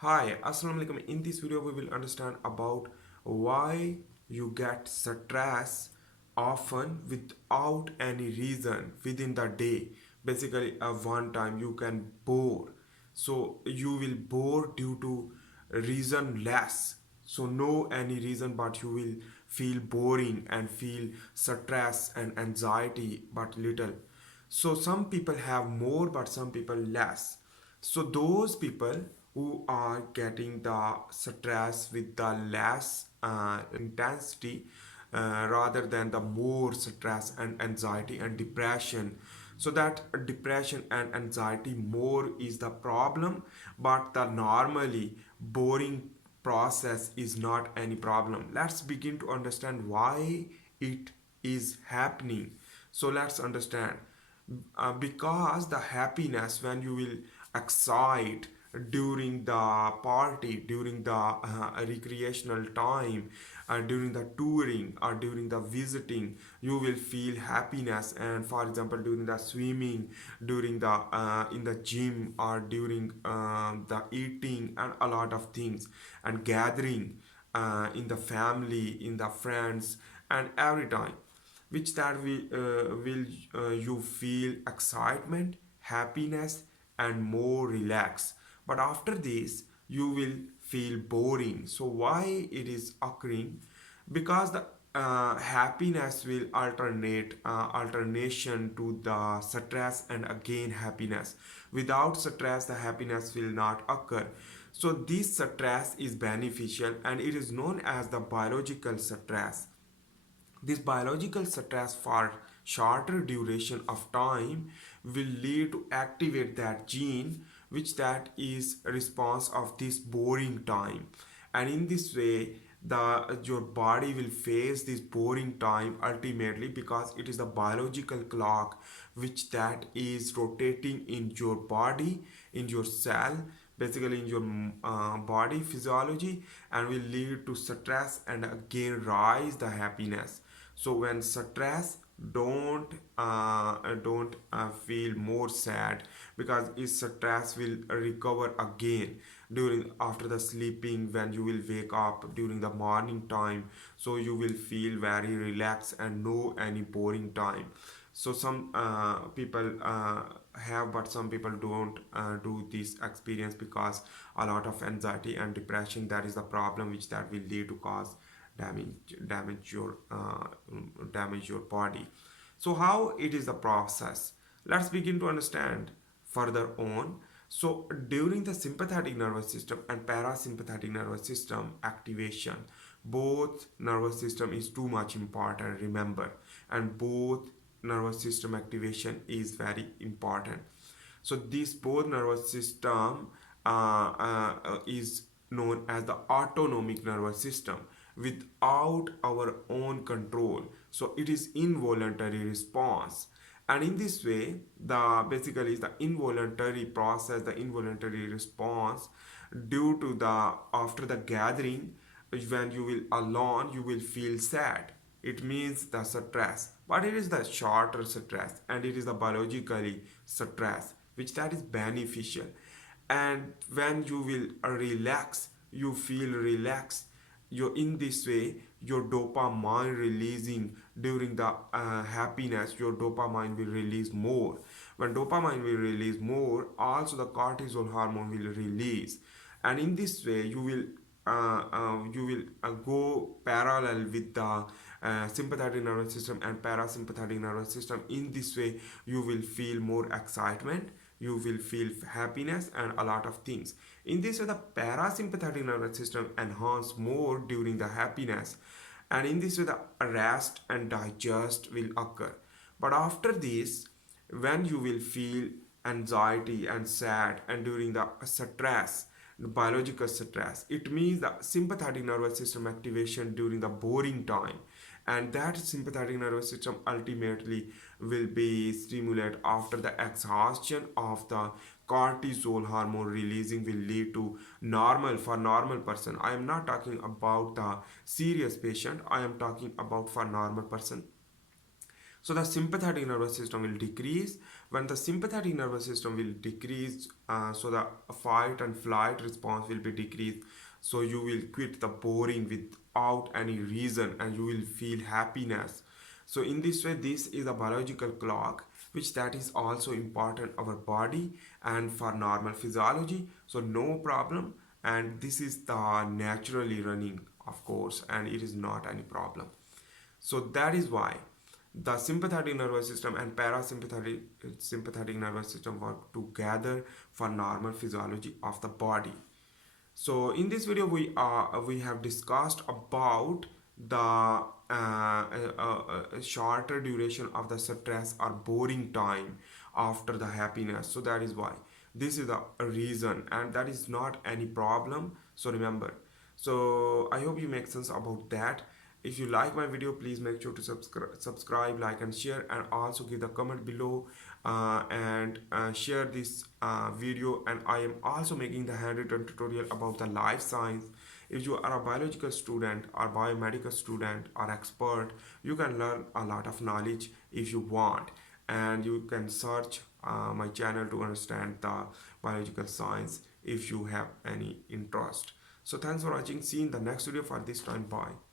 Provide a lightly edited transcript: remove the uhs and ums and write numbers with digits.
Hi, Assalamu alaikum. In this video, we will understand about why you get stress often without any reason within the day. Basically, at one time you can bore. So you will bore due to reason less. So no any reason, but you will feel boring and feel stress and anxiety, but little. So some people have more, but some people less. So those people who are getting the stress with the less intensity rather than the more stress and anxiety and depression. So that depression and anxiety more is the problem, but the normally boring process is not any problem. Let's begin to understand why it is happening. So let's understand because the happiness when you will excite during the party, during the recreational time, during the touring or during the visiting, you will feel happiness. And for example, during the swimming, during the in the gym, or during the eating and a lot of things, and gathering in the family, in the friends, and every time which that will you feel excitement, happiness, and more relaxed. But after this you will feel boring. So why it is occurring? Because the happiness will alternation to the stress, and again happiness. Without stress the happiness will not occur. So this stress is beneficial, and it is known as the biological stress. This biological stress for shorter duration of time will lead to activate that gene which that is response of this boring time. And in this way your body will face this boring time ultimately, because it is the biological clock which that is rotating in your body, in your cell, basically in your body physiology, and will lead to stress and again rise the happiness. So when stress, don't feel more sad, because its stress will recover again during after the sleeping. When you will wake up during the morning time, so you will feel very relaxed and no any boring time. So some people have, but some people don't do this experience, because a lot of anxiety and depression, that is the problem which that will lead to cause damage your damage your body. So how it is the process? Let's begin to understand further on. So during the sympathetic nervous system and parasympathetic nervous system activation, both nervous system is too much important, remember, and both nervous system activation is very important. So this both nervous system is known as the autonomic nervous system, without our own control. So it is involuntary response. And in this way, the basically is the involuntary process, the involuntary response due to the after the gathering. When you will alone, you will feel sad. It means the stress, but it is the shorter stress, and it is the biologically stress which that is beneficial. And when you will relax, you feel relaxed. You in this way your dopamine releasing during the happiness, your dopamine will release more. When dopamine will release more, also the cortisol hormone will release. And in this way you will go parallel with the sympathetic nervous system and parasympathetic nervous system. In this way you will feel more excitement, you will feel happiness and a lot of things. In this way the parasympathetic nervous system enhance more during the happiness, and in this way the rest and digest will occur. But after this, when you will feel anxiety and sad and during the stress, the biological stress, it means the sympathetic nervous system activation during the boring time. And that sympathetic nervous system ultimately will be stimulated after the exhaustion of the cortisol hormone releasing will lead to normal. For normal person, I am not talking about the serious patient, I am talking about for normal person. So the sympathetic nervous system will decrease. When the sympathetic nervous system will decrease, so the fight and flight response will be decreased. So you will quit the boring without any reason and you will feel happiness. So in this way, this is a biological clock which that is also important our body and for normal physiology. So no problem, and this is the naturally running, of course, and it is not any problem. So that is why the sympathetic nervous system and parasympathetic sympathetic nervous system work together for normal physiology of the body. So in this video we have discussed about the shorter duration of the stress or boring time after the happiness. So that is why this is the reason, and that is not any problem. So remember. So I hope you make sense about that. If you like my video, please make sure to subscribe, like and share, and also give the comment below and share this video. And I am also making the handwritten tutorial about the life science. If you are a biological student or biomedical student or expert, you can learn a lot of knowledge if you want, and you can search my channel to understand the biological science if you have any interest. So thanks for watching. See you in the next video. For this time, bye.